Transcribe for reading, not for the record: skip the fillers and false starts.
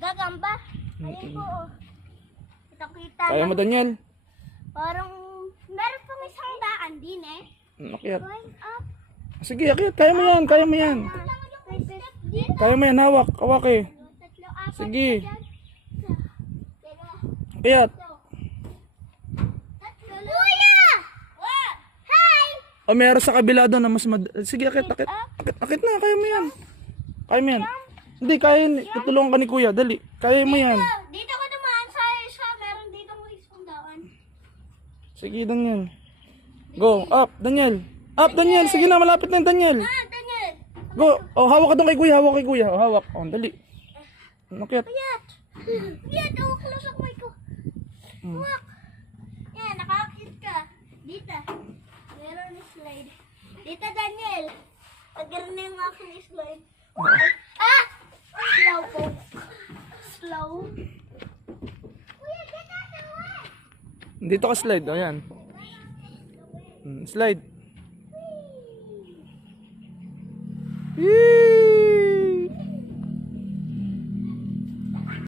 Gagamba. Ayun po. Kita-kita. Kaya mo, Daniel? Parang meron pang isang daan din eh. Akyat. Going up. Sige, akyat. Kaya mo yan. Kaya mo yan. May step dito. Kaya mo yan. Hawak. Hawak eh. Tatlo, apat. Sige. dyan. Akyat. Tatlo. Kuya! Hi! O, meron sa kabila doon na mas sige, akyat. Akyat. Akyat na. Kaya mo yan. Kaya mo yan. Hindi, kaya yan. Tutulungan ka ni kuya. Dali. Kaya mo yan. Dito ko naman sa isa. Meron dito mo isang daan. Sige, Daniel. Go. Up, Daniel. Up, Daniel. Sige na. Malapit na yung Daniel. Daniel. Go. Oh, hawak ka doon kay kuya. Hawak kay kuya. Oh, hawak. Oh, dali. Akyat. Kuyat. Kuyat, hawak lang sa kamay ko. Hawak. Yan, nakakakit ka. Dito. Meron na slide. Dito, Daniel. Pagkaroon na yung aking slide. Ah! Slow po. Slow. Kuya, get out of the way. Dito ka slide. O, yan. Slide. Yee!